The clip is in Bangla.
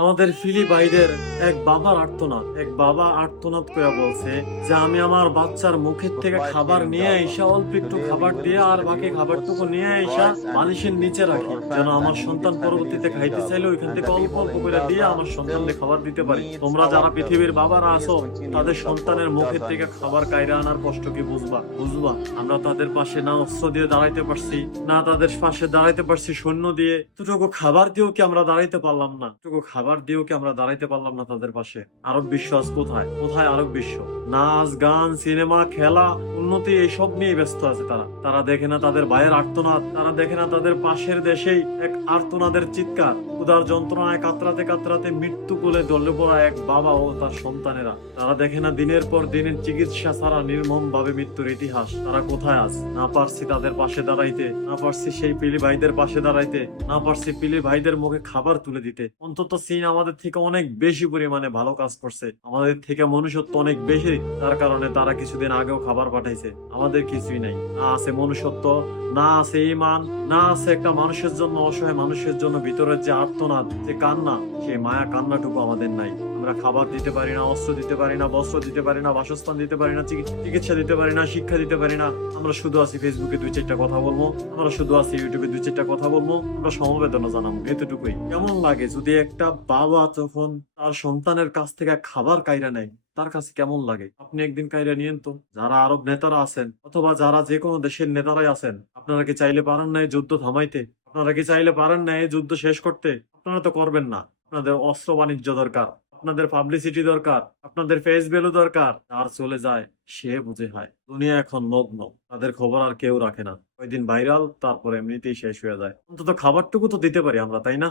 আমাদের ফিলিপাইনের এক বাবার আর্তনাদ, এক বাবা আর্তনাদ করে বলছে যে আমি আমার বাচ্চার মুখের থেকে খাবার নিয়ে আইসা অল্প একটু খাবার দিয়ে আর বাকি খাবারটুকু নিয়ে আইসা বালিশের নিচে রাখি, যেন আমার সন্তান পরবর্তীতে খাইতে চাইলে ওইখান থেকে অল্প অল্প করে দিয়ে আমার সন্তানকে খাবার দিতে পারি। তোমরা যারা পৃথিবীর বাবারা আছো তাদের সন্তানের মুখের থেকে খাবার কাইরা আনার কষ্ট কি বুঝবা। আমরা তাদের পাশে না অস্ত্র দিয়ে দাঁড়াইতে পারছি, না তাদের পাশে দাঁড়াইতে পারছি সৈন্য দিয়ে, দুটুকু খাবার দিয়েও কি আমরা দাঁড়াইতে পারলাম না, খাবার দিয়েও কি আমরা দাঁড়াইতে পারলাম না তাদের পাশে। আরব বিশ্ব আজ কোথায় কোথায় আরব বিশ্ব? নাচ গান সিনেমা খেলা উন্নতি এইসব নিয়ে ব্যস্ত আছে তারা। তারা দেখে না তাদের ভাইয়ের আর্তনাদ, তারা দেখে না তাদের পাশের দেশেই এক আর্তনাদের চিৎকার, উদার যন্ত্রণায় কাতরাতে কাতরাতে মৃত্যু কোলে দলে পড়া এক বাবা ও তার সন্তানেরা। তারা দেখে না দিনের পর দিনের চিকিৎসা ছাড়া নির্মম ভাবে মৃত্যুর ইতিহাস। তারা কোথায় আজ? না পারছি তাদের পাশে দাঁড়াইতে, না পারছি সেই পিলি ভাইদের পাশে দাঁড়াইতে, না পারছি পিলি ভাইদের মুখে খাবার তুলে দিতে। অন্তত চীন আমাদের থেকে অনেক বেশি পরিমাণে ভালো কাজ করছে, আমাদের থেকে মনুষ্যত্ব অনেক বেশি, তার কারণে তারা কিছুদিন আগেও খাবার পাঠাইছে। আমাদের কিছুই নাই, না আছে মনুষ্যত্ব, না আছে ঈমান, না আছে একটা মানুষের জন্য, অসহায় মানুষের জন্য ভিতরের যে আর্তনাদ, যে কান্না, সেই মায়া কান্নাটুকু আমাদের নাই। আমরা খাবার দিতে পারি না, অস্ত্র দিতে পারি না, বস্ত্র দিতে পারি না, বাসস্থান দিতে পারি না, চিকিৎসা দিতে পারি না, শিক্ষা দিতে পারি না। আমরা শুধু আছি ফেসবুকে দুই চারটা কথা বলবো, আমরা শুধু আছি ইউটিউবে দুই চারটা কথা বলবো, আমরা সমবেদনা জানাবো, এতটুকুই। কেমন লাগে যদি একটা বাবা যখন তার সন্তানের কাছ থেকে খাবার কাইরা নেয়, তার কাছে কেমন লাগে? আপনি একদিন কাইরা নিয়েন তো। যারা আরব নেতারা আছেন অথবা যারা যে কোনো দেশের নেতারাই আছেন, আপনারা কি চাইলে পারেন না এই যুদ্ধ থামাইতে? আপনারা কি চাইলে পারেন না এই যুদ্ধ শেষ করতে? আপনারা তো করবেন না। আপনাদের অস্ত্র বাণিজ্য দরকার, আপনাদের পাবলিসিটি দরকার, আপনাদের ফেস ভ্যালু দরকার। আর চলে যায় সে বুঝে হয়। দুনিয়া এখন মগ্ন, তাদের খবর আর কেউ রাখে না। কয়দিন ভাইরাল, তারপর এমনিতেই শেষ হয়ে যায়। অন্তত খাবারটুকু তো দিতে পারি আমরা, তাই না?